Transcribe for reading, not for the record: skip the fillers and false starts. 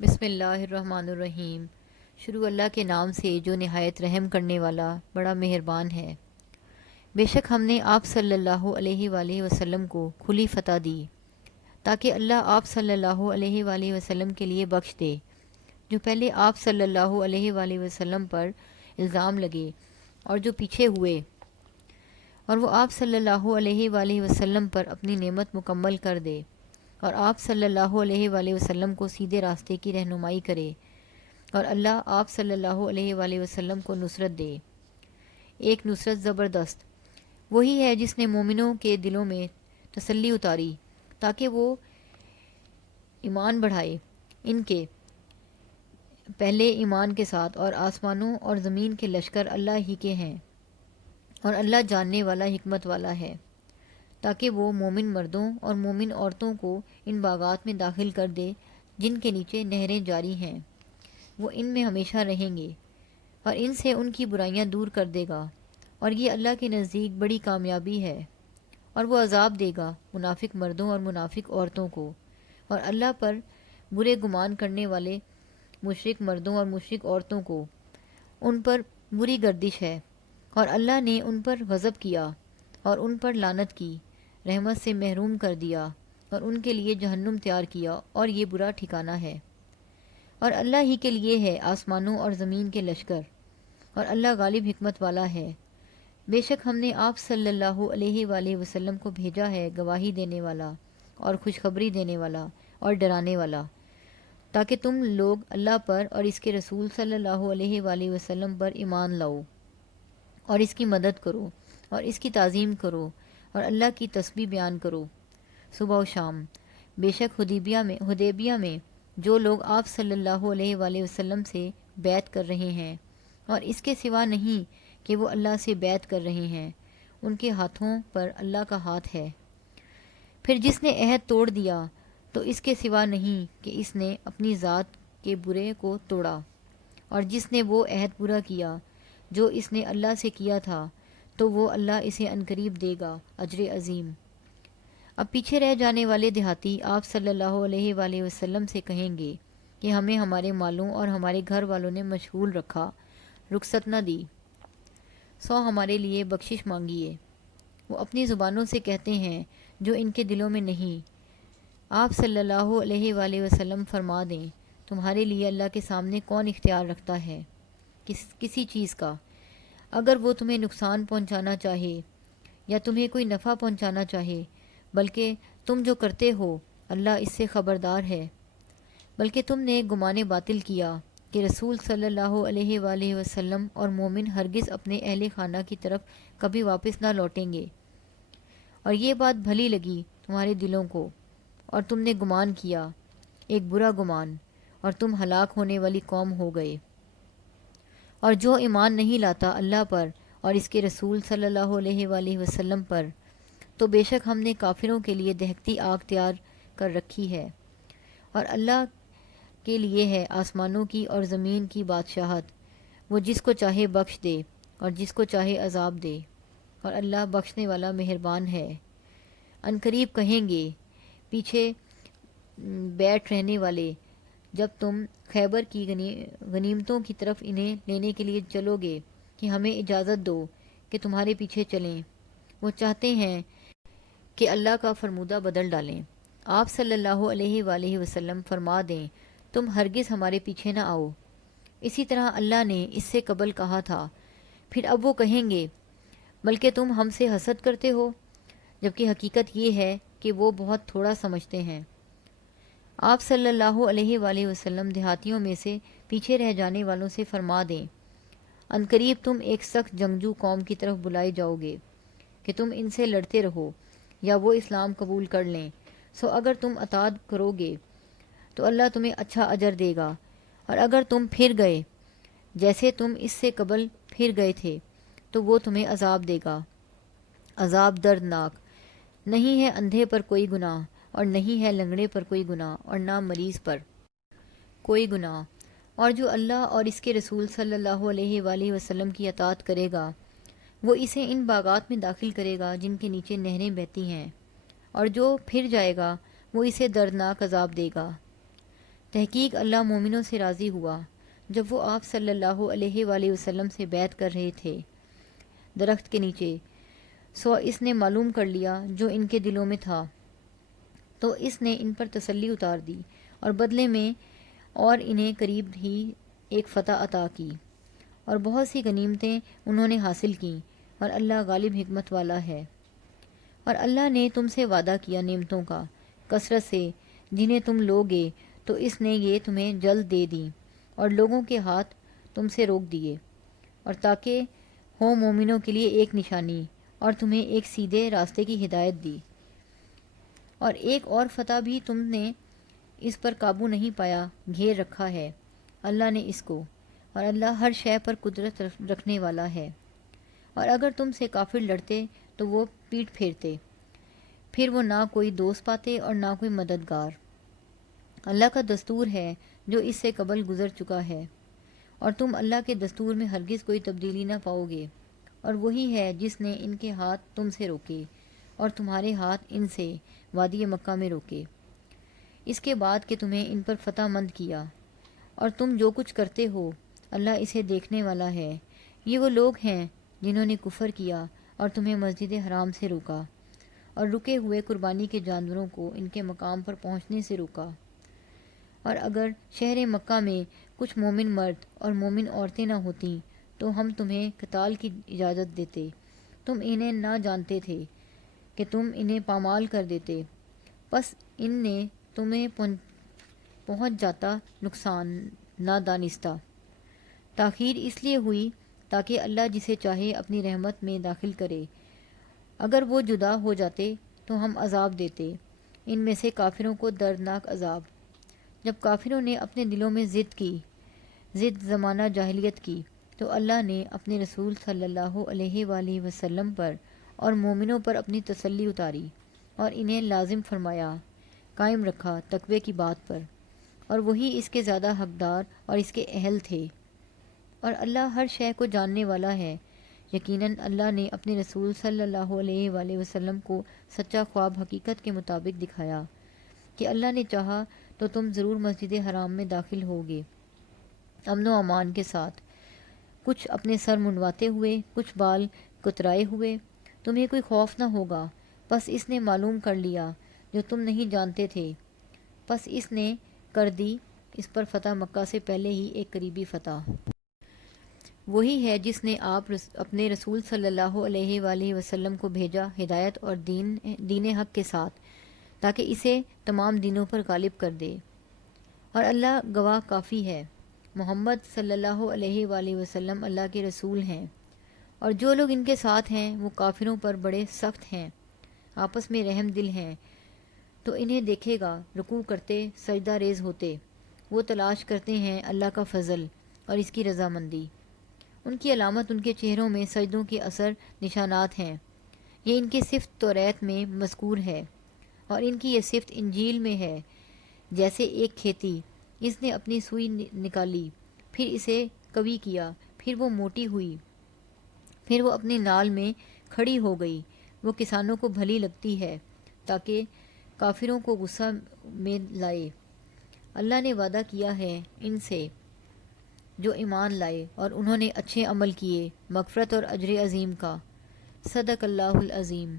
بسم اللہ الرحمن الرحیم۔ شروع اللہ کے نام سے جو نہایت رحم کرنے والا بڑا مہربان ہے۔ بے شک ہم نے آپ صلی اللہ علیہ وآلہ وسلم کو کھلی فتح دی تاکہ اللہ آپ صلی اللہ علیہ وآلہ وسلم کے لیے بخش دے جو پہلے آپ صلی اللہ علیہ وآلہ وسلم پر الزام لگے اور جو پیچھے ہوئے، اور وہ آپ صلی اللہ علیہ وآلہ وسلم پر اپنی نعمت مکمل کر دے اور آپ صلی اللہ علیہ وآلہ وسلم کو سیدھے راستے کی رہنمائی کرے، اور اللہ آپ صلی اللہ علیہ وآلہ وسلم کو نصرت دے، ایک نصرت زبردست۔ وہی ہے جس نے مومنوں کے دلوں میں تسلی اتاری تاکہ وہ ایمان بڑھائے ان کے پہلے ایمان کے ساتھ، اور آسمانوں اور زمین کے لشکر اللہ ہی کے ہیں اور اللہ جاننے والا حکمت والا ہے، تاکہ وہ مومن مردوں اور مومن عورتوں کو ان باغات میں داخل کر دے جن کے نیچے نہریں جاری ہیں، وہ ان میں ہمیشہ رہیں گے، اور ان سے ان کی برائیاں دور کر دے گا، اور یہ اللہ کے نزدیک بڑی کامیابی ہے۔ اور وہ عذاب دے گا منافق مردوں اور منافق عورتوں کو، اور اللہ پر برے گمان کرنے والے مشرک مردوں اور مشرک عورتوں کو، ان پر بری گردش ہے، اور اللہ نے ان پر غضب کیا اور ان پر لعنت کی، رحمت سے محروم کر دیا، اور ان کے لیے جہنم تیار کیا، اور یہ برا ٹھکانہ ہے۔ اور اللہ ہی کے لیے ہے آسمانوں اور زمین کے لشکر، اور اللہ غالب حکمت والا ہے۔ بے شک ہم نے آپ صلی اللہ علیہ وآلہ وسلم کو بھیجا ہے گواہی دینے والا اور خوشخبری دینے والا اور ڈرانے والا، تاکہ تم لوگ اللہ پر اور اس کے رسول صلی اللہ علیہ وآلہ وسلم پر ایمان لاؤ اور اس کی مدد کرو اور اس کی تعظیم کرو اور اللہ کی تسبیح بیان کرو صبح و شام۔ بے شک حدیبیہ میں جو لوگ آپ صلی اللہ علیہ وآلہ وسلم سے بیعت کر رہے ہیں اور اس کے سوا نہیں کہ وہ اللہ سے بیعت کر رہے ہیں، ان کے ہاتھوں پر اللہ کا ہاتھ ہے۔ پھر جس نے عہد توڑ دیا تو اس کے سوا نہیں کہ اس نے اپنی ذات کے برے کو توڑا، اور جس نے وہ عہد پورا کیا جو اس نے اللہ سے کیا تھا تو وہ اللہ اسے عنقریب دے گا اجر عظیم۔ اب پیچھے رہ جانے والے دیہاتی آپ صلی اللہ علیہ وآلہ وسلم سے کہیں گے کہ ہمیں ہمارے مالوں اور ہمارے گھر والوں نے مشغول رکھا، رخصت نہ دی، سو ہمارے لیے بخشش مانگیے۔ وہ اپنی زبانوں سے کہتے ہیں جو ان کے دلوں میں نہیں۔ آپ صلی اللہ علیہ وآلہ وسلم فرما دیں، تمہارے لیے اللہ کے سامنے کون اختیار رکھتا ہے کسی چیز کا، اگر وہ تمہیں نقصان پہنچانا چاہے یا تمہیں کوئی نفع پہنچانا چاہے، بلکہ تم جو کرتے ہو اللہ اس سے خبردار ہے۔ بلکہ تم نے گمان باطل کیا کہ رسول صلی اللہ علیہ وآلہ وسلم اور مومن ہرگز اپنے اہل خانہ کی طرف کبھی واپس نہ لوٹیں گے، اور یہ بات بھلی لگی تمہارے دلوں کو، اور تم نے گمان کیا ایک برا گمان، اور تم ہلاک ہونے والی قوم ہو گئے۔ اور جو ایمان نہیں لاتا اللہ پر اور اس کے رسول صلی اللہ علیہ وآلہ وسلم پر، تو بے شک ہم نے کافروں کے لیے دہکتی آگ تیار کر رکھی ہے۔ اور اللہ کے لیے ہے آسمانوں کی اور زمین کی بادشاہت، وہ جس کو چاہے بخش دے اور جس کو چاہے عذاب دے، اور اللہ بخشنے والا مہربان ہے۔ عنقریب کہیں گے پیچھے بیٹھ رہنے والے، جب تم خیبر کی غنیمتوں کی طرف انہیں لینے کے لیے چلو گے کہ ہمیں اجازت دو کہ تمہارے پیچھے چلیں، وہ چاہتے ہیں کہ اللہ کا فرمودہ بدل ڈالیں۔ آپ صلی اللہ علیہ وآلہ وسلم فرما دیں، تم ہرگز ہمارے پیچھے نہ آؤ، اسی طرح اللہ نے اس سے قبل کہا تھا۔ پھر اب وہ کہیں گے بلکہ تم ہم سے حسد کرتے ہو، جبکہ حقیقت یہ ہے کہ وہ بہت تھوڑا سمجھتے ہیں۔ آپ صلی اللہ علیہ وآلہ وسلم دیہاتیوں میں سے پیچھے رہ جانے والوں سے فرما دیں، عنقریب تم ایک سخت جنگجو قوم کی طرف بلائے جاؤ گے کہ تم ان سے لڑتے رہو یا وہ اسلام قبول کر لیں، سو اگر تم اطاعت کرو گے تو اللہ تمہیں اچھا اجر دے گا، اور اگر تم پھر گئے جیسے تم اس سے قبل پھر گئے تھے تو وہ تمہیں عذاب دے گا، عذاب دردناک۔ نہیں ہے اندھے پر کوئی گناہ، اور نہیں ہے لنگڑے پر کوئی گناہ، اور نہ مریض پر کوئی گناہ، اور جو اللہ اور اس کے رسول صلی اللہ علیہ وآلہ وسلم کی اطاعت کرے گا وہ اسے ان باغات میں داخل کرے گا جن کے نیچے نہریں بہتی ہیں، اور جو پھر جائے گا وہ اسے دردناک عذاب دے گا۔ تحقیق اللہ مومنوں سے راضی ہوا جب وہ آپ صلی اللہ علیہ وآلہ وسلم سے بیعت کر رہے تھے درخت کے نیچے، سو اس نے معلوم کر لیا جو ان کے دلوں میں تھا، تو اس نے ان پر تسلی اتار دی اور بدلے میں اور انہیں قریب ہی ایک فتح عطا کی اور بہت سی غنیمتیں انہوں نے حاصل کیں، اور اللہ غالب حکمت والا ہے۔ اور اللہ نے تم سے وعدہ کیا نعمتوں کا کثرت سے جنہیں تم لوگے، تو اس نے یہ تمہیں جلد دے دیں اور لوگوں کے ہاتھ تم سے روک دیے، اور تاکہ ہو مومنوں کے لیے ایک نشانی، اور تمہیں ایک سیدھے راستے کی ہدایت دی۔ اور ایک اور فتح بھی تم نے اس پر قابو نہیں پایا، گھیر رکھا ہے اللہ نے اس کو، اور اللہ ہر شے پر قدرت رکھنے والا ہے۔ اور اگر تم سے کافر لڑتے تو وہ پیٹ پھیرتے، پھر وہ نہ کوئی دوست پاتے اور نہ کوئی مددگار۔ اللہ کا دستور ہے جو اس سے قبل گزر چکا ہے، اور تم اللہ کے دستور میں ہرگز کوئی تبدیلی نہ پاؤ گے، اور وہی ہے جس نے ان کے ہاتھ تم سے روکے اور تمہارے ہاتھ ان سے وادی مکہ میں روکے، اس کے بعد کہ تمہیں ان پر فتح مند کیا، اور تم جو کچھ کرتے ہو اللہ اسے دیکھنے والا ہے۔ یہ وہ لوگ ہیں جنہوں نے کفر کیا اور تمہیں مسجد حرام سے روکا، اور رکے ہوئے قربانی کے جانوروں کو ان کے مقام پر پہنچنے سے روکا۔ اور اگر شہر مکہ میں کچھ مومن مرد اور مومن عورتیں نہ ہوتیں تو ہم تمہیں قتال کی اجازت دیتے، تم انہیں نہ جانتے تھے کہ تم انہیں پامال کر دیتے، پس ان نے تمہیں پہنچ جاتا نقصان نہ دانستہ۔ تاخیر اس لیے ہوئی تاکہ اللہ جسے چاہے اپنی رحمت میں داخل کرے، اگر وہ جدا ہو جاتے تو ہم عذاب دیتے ان میں سے کافروں کو دردناک عذاب۔ جب کافروں نے اپنے دلوں میں ضد زمانہ جاہلیت کی، تو اللہ نے اپنے رسول صلی اللہ علیہ وآلہ وسلم پر اور مومنوں پر اپنی تسلی اتاری اور انہیں لازم فرمایا، قائم رکھا تقوی کی بات پر، اور وہی اس کے زیادہ حقدار اور اس کے اہل تھے۔ اور اللہ ہر شے کو جاننے والا ہے۔ یقیناً اللہ نے اپنے رسول صلی اللہ علیہ وآلہ وسلم کو سچا خواب حقیقت کے مطابق دکھایا کہ اللہ نے چاہا تو تم ضرور مسجد حرام میں داخل ہوگے امن و امان کے ساتھ، کچھ اپنے سر منڈواتے ہوئے، کچھ بال کترائے ہوئے، تمہیں کوئی خوف نہ ہوگا۔ بس اس نے معلوم کر لیا جو تم نہیں جانتے تھے، پس اس نے کر دی اس پر فتح مکہ سے پہلے ہی ایک قریبی فتح۔ وہی ہے جس نے اپنے رسول صلی اللہ علیہ وآلہ وسلم کو بھیجا ہدایت اور دین حق کے ساتھ، تاکہ اسے تمام دینوں پر غالب کر دے، اور اللہ گواہ کافی ہے۔ محمد صلی اللہ علیہ وآلہ وسلم اللہ کے رسول ہیں، اور جو لوگ ان کے ساتھ ہیں وہ کافروں پر بڑے سخت ہیں، آپس میں رحم دل ہیں۔ تو انہیں دیکھے گا رکوع کرتے، سجدہ ریز ہوتے، وہ تلاش کرتے ہیں اللہ کا فضل اور اس کی رضامندی۔ ان کی علامت ان کے چہروں میں سجدوں کے اثر نشانات ہیں، یہ ان کی صفت توریت میں مذکور ہے، اور ان کی یہ صفت انجیل میں ہے۔ جیسے ایک کھیتی، اس نے اپنی سوئی نکالی، پھر اسے قوی کیا، پھر وہ موٹی ہوئی، پھر وہ اپنی نال میں کھڑی ہو گئی، وہ کسانوں کو بھلی لگتی ہے تاکہ کافروں کو غصہ میں لائے۔ اللہ نے وعدہ کیا ہے ان سے جو ایمان لائے اور انہوں نے اچھے عمل کیے، مغفرت اور اجر عظیم کا۔ صدق اللہ العظیم۔